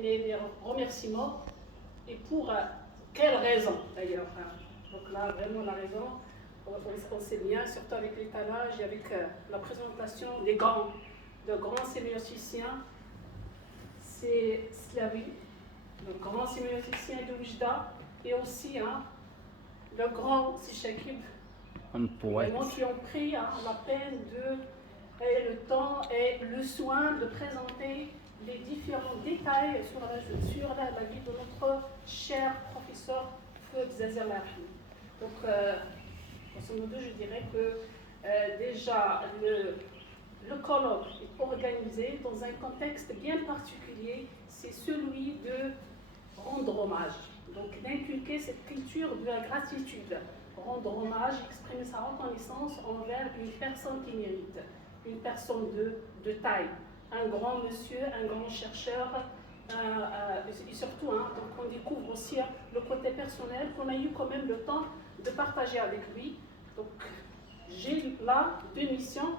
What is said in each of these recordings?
les remerciements et pour quelle raison d'ailleurs. Donc là, vraiment la raison, on sait bien, surtout avec l'étalage et avec la présentation de grands sémioticiens, c'est Slavi, le grand sémioticien de Oujda, et aussi le grand Sichakib, vraiment qui ont pris la peine et le temps et le soin de présenter les différents détails sur la vie de notre cher professeur Feu Zazer Lahi. Donc, grosso modo, je dirais que déjà le colloque est organisé dans un contexte bien particulier, c'est celui de rendre hommage, donc d'inculquer cette culture de la gratitude, rendre hommage, exprimer sa reconnaissance envers une personne qui mérite, une personne de taille, un grand monsieur, un grand chercheur, et surtout, donc on découvre aussi le côté personnel qu'on a eu quand même le temps de partager avec lui. Donc j'ai là deux missions,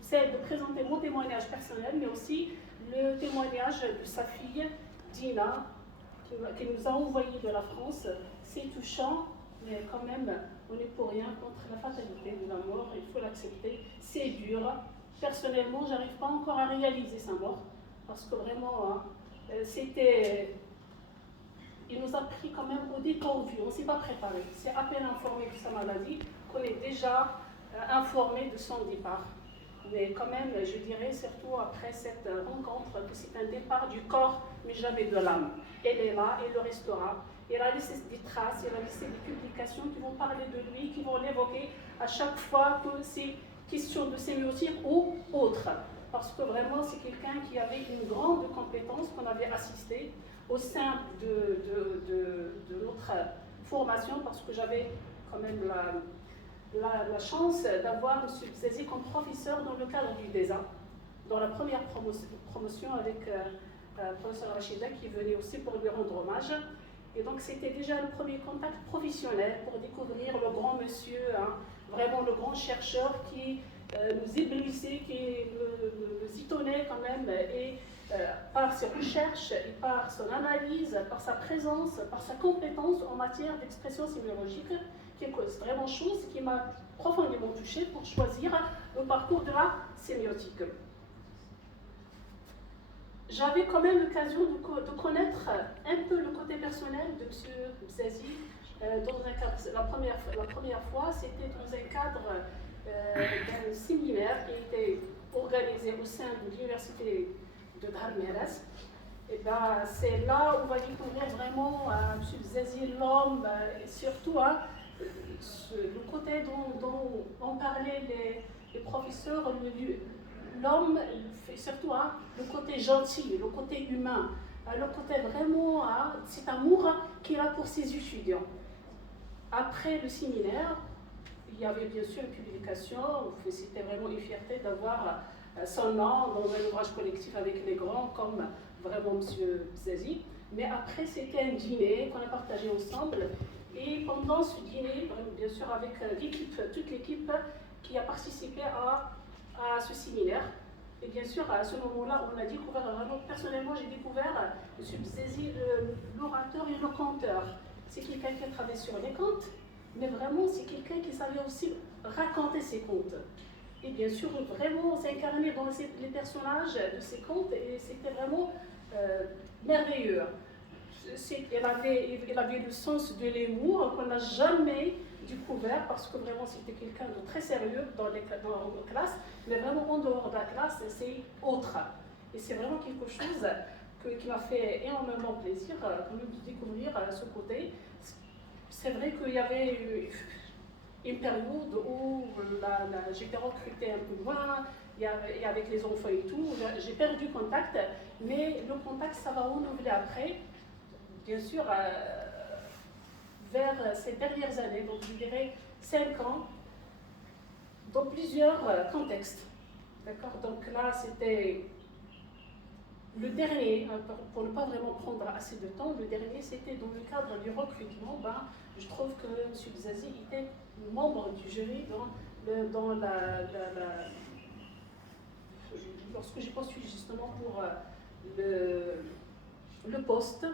c'est de présenter mon témoignage personnel, mais aussi le témoignage de sa fille, Dina, qui nous a envoyé de la France. C'est touchant, mais quand même, on n'est pour rien contre la fatalité de la mort, il faut l'accepter. C'est dur. Personnellement, je n'arrive pas encore à réaliser sa mort, parce que vraiment, il nous a pris quand même au dépourvu, on ne s'est pas préparé. C'est à peine informé de sa maladie qu'on est déjà informé de son départ. Mais quand même, je dirais, surtout après cette rencontre, que c'est un départ du corps, mais jamais de l'âme. Elle est là, elle le restera. Elle a laissé des traces, elle a laissé des publications qui vont parler de lui, qui vont l'évoquer à chaque fois que c'est question de sémiotique ou autre. Parce que vraiment, c'est quelqu'un qui avait une grande compétence qu'on avait assisté au sein de notre formation, parce que j'avais quand même la chance d'avoir M. Zazi comme professeur dans le cadre du DESA, dans la première promotion avec le professeur Rachida qui venait aussi pour lui rendre hommage. Et donc c'était déjà le premier contact professionnel pour découvrir le grand monsieur, vraiment le grand chercheur qui nous éblouissait, qui nous étonnait quand même, et par ses recherches, et par son analyse, par sa présence, par sa compétence en matière d'expression sémiologique, qui est vraiment chose qui m'a profondément touchée pour choisir le parcours de la sémiotique. J'avais quand même l'occasion de connaître un peu le côté personnel de M. Zazi dans un cadre. La première fois, c'était dans un cadre d'un séminaire qui était organisé au sein de l'université de Dar Meres. Et ben, c'est là où on va découvrir vraiment M. Zazi, l'homme, et surtout le côté dont on parlait les professeurs, l'homme, surtout le côté gentil, le côté humain, le côté vraiment, cet amour qu'il a pour ses étudiants. Après le séminaire, il y avait bien sûr une publication, c'était vraiment une fierté d'avoir son nom dans un ouvrage collectif avec les grands comme vraiment M. Zazi. Mais après, c'était un dîner qu'on a partagé ensemble. Et pendant ce dîner, bien sûr avec toute l'équipe qui a participé à ce séminaire, et bien sûr à ce moment-là, on a découvert, vraiment personnellement j'ai découvert M. Zazi, l'orateur et le conteur. C'est quelqu'un qui a travaillé sur les contes, mais vraiment c'est quelqu'un qui savait aussi raconter ses contes. Et bien sûr, vraiment s'incarner dans les personnages de ses contes, et c'était vraiment merveilleux. Elle avait le sens de l'humour qu'on n'a jamais découvert, parce que vraiment c'était quelqu'un de très sérieux dans la classe, mais vraiment en dehors de la classe, c'est autre. Et c'est vraiment quelque chose qui m'a fait énormément plaisir quand même de découvrir ce côté. C'est vrai qu'il y avait une période où j'étais recrutée un peu loin, et avec les enfants et tout, j'ai perdu contact, mais le contact, ça va renouveler après. Bien sûr, vers ces dernières années, donc je dirais 5 ans, dans plusieurs contextes. D'accord. Donc là, c'était le dernier, pour ne pas vraiment prendre assez de temps, le dernier, c'était dans le cadre du recrutement. Je trouve que M. Zazi était membre du jury lorsque j'ai postulé justement pour le poste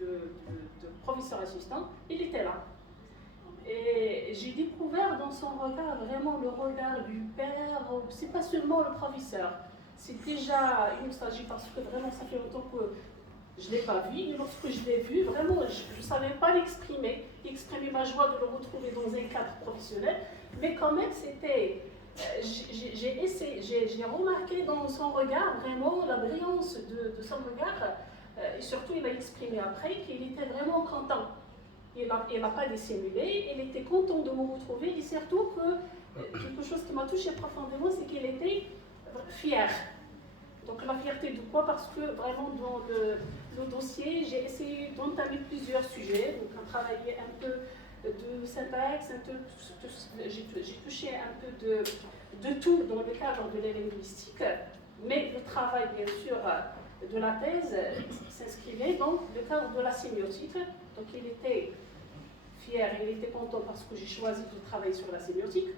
de professeur assistant, il était là. Et j'ai découvert dans son regard vraiment le regard du père, c'est pas seulement le professeur, c'est déjà une nostalgie parce que vraiment ça fait longtemps que je ne l'ai pas vu, et lorsque je l'ai vu, vraiment je ne savais pas exprimer ma joie de le retrouver dans un cadre professionnel, mais quand même c'était, j'ai remarqué dans son regard vraiment la brillance de son regard, et surtout il a exprimé après qu'il était vraiment content. Il n'a pas dissimulé, il était content de me retrouver et surtout que quelque chose qui m'a touché profondément, c'est qu'il était fier. Donc la fierté de quoi? Parce que vraiment dans le dossier, j'ai essayé d'entamer plusieurs sujets, donc à travailler un peu de syntaxe, j'ai touché un peu de tout dans le cadre de la linguistique, mais le travail bien sûr de la thèse s'inscrivait dans le cadre de la sémiotique. Donc il était fier, il était content parce que j'ai choisi de travailler sur la sémiotique,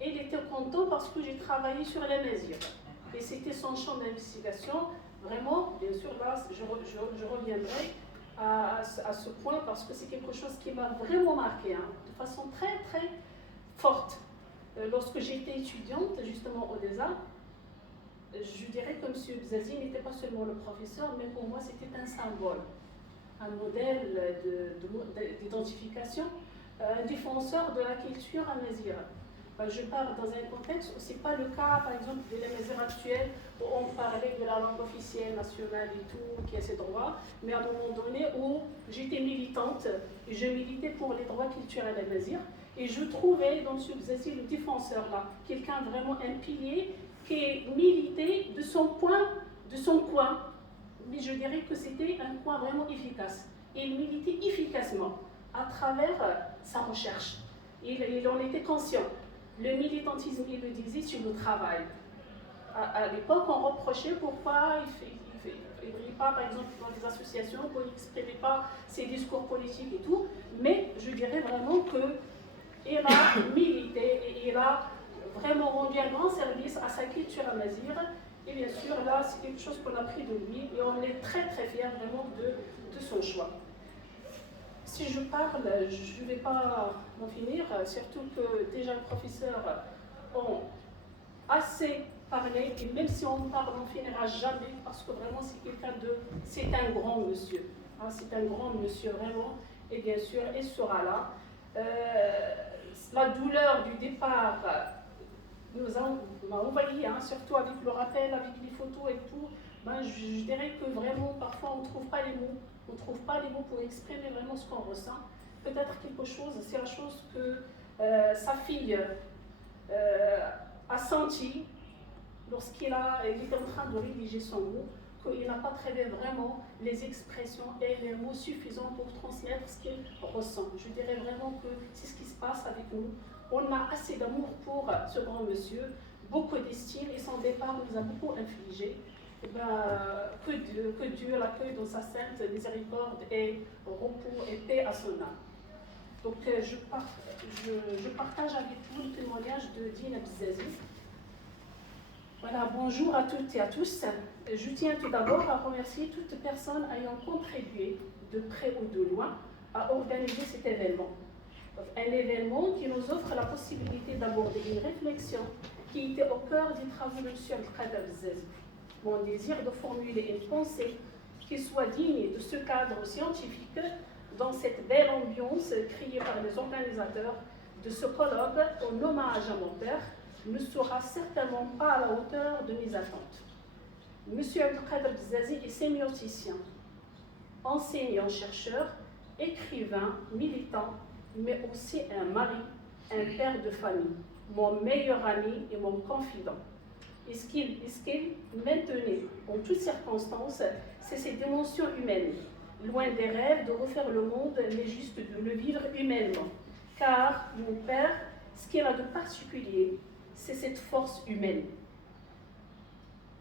et il était content parce que j'ai travaillé sur les mesures. Et c'était son champ d'investigation. Vraiment, bien sûr, là, je reviendrai à ce point parce que c'est quelque chose qui m'a vraiment marqué, hein, de façon très, très forte. Lorsque j'étais étudiante, justement, au DESA, je dirais que M. Bzazi n'était pas seulement le professeur, mais pour moi, c'était un symbole, un modèle d'identification, un défenseur de la culture amazigha. Je parle dans un contexte où ce n'est pas le cas, par exemple, de la mesure actuelle où on parlait de la langue officielle nationale et tout, qui a ses droits, mais à un moment donné où j'étais militante, et je militais pour les droits culturels à Mazir, et je trouvais dans M. Bzazi le défenseur là, quelqu'un vraiment un pilier qui militait de son coin, mais je dirais que c'était un coin vraiment efficace. Et il militait efficacement à travers sa recherche. Il en était conscient. Le militantisme, il le disait, sur le travail. À l'époque, on reprochait pourquoi il ne brillait pas, par exemple, dans les associations, qu'il n'exprimait pas ses discours politiques et tout. Mais je dirais vraiment qu'il a milité et il a vraiment rendu un grand service à sa culture amazigh. Et bien sûr, là, c'est quelque chose qu'on a pris de lui et on est très très fiers vraiment de son choix. Si je parle, je ne vais pas en finir, surtout que déjà les professeurs ont assez parlé, et même si on parle, on ne finira jamais, parce que vraiment c'est un grand monsieur. Hein, c'est un grand monsieur vraiment, et bien sûr, il sera là. La douleur du départ m'a envahi, hein, surtout avec le rappel, avec les photos et tout. Je dirais que vraiment, parfois, on ne trouve pas les mots. On ne trouve pas les mots pour exprimer vraiment ce qu'on ressent. Peut-être quelque chose, c'est la chose que sa fille a senti lorsqu'il était en train de rédiger son mot, qu'il n'a pas trouvé vraiment les expressions et les mots suffisants pour transmettre ce qu'il ressent. Je dirais vraiment que c'est ce qui se passe avec nous. On a assez d'amour pour ce grand monsieur, beaucoup d'estime, et son départ nous a beaucoup infligé. Que Dieu l'accueille dans sa sainte miséricorde et repos et paix à son âme. Donc je partage avec vous le témoignage de Dina Bzazi. Voilà, bonjour à toutes et à tous. Je tiens tout d'abord à remercier toute personne ayant contribué de près ou de loin à organiser cet événement. Un événement qui nous offre la possibilité d'aborder une réflexion qui était au cœur des travaux de M. Abdelkader Bzazi. Mon désir de formuler une pensée qui soit digne de ce cadre scientifique dans cette belle ambiance créée par les organisateurs de ce colloque en hommage à mon père ne sera certainement pas à la hauteur de mes attentes. M. Abdelkader Bzazi est sémioticien, enseignant-chercheur, écrivain, militant, mais aussi un mari, un père de famille, mon meilleur ami et mon confident. Et ce qu'il maintenait en toutes circonstances, c'est ces dimensions humaines, loin des rêves de refaire le monde, mais juste de le vivre humainement. Car mon père, ce qu'il a de particulier, c'est cette force humaine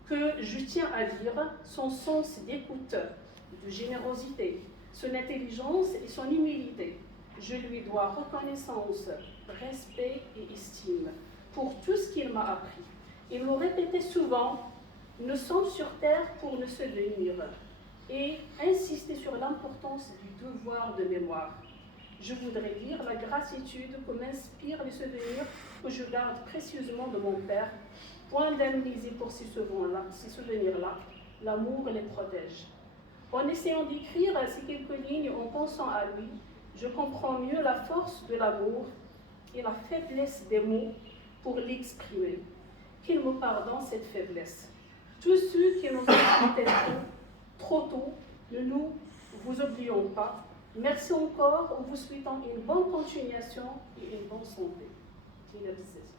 que je tiens à dire, son sens d'écoute, de générosité, son intelligence et son humilité. Je lui dois reconnaissance, respect et estime pour tout ce qu'il m'a appris. Il me répétait souvent, nous sommes sur terre pour ne se venir. et insister sur l'importance du devoir de mémoire. Je voudrais dire la gratitude que m'inspirent les souvenirs que je garde précieusement de mon père. Pour indemniser pour ces souvenirs-là, l'amour les protège. En essayant d'écrire ces quelques lignes, en pensant à lui, je comprends mieux la force de l'amour et la faiblesse des mots pour l'exprimer. Qu'il me pardonne cette faiblesse. Tous ceux qui nous ont quittés trop tôt, ne nous vous oublions pas. Merci encore en vous souhaitant une bonne continuation et une bonne santé. Merci.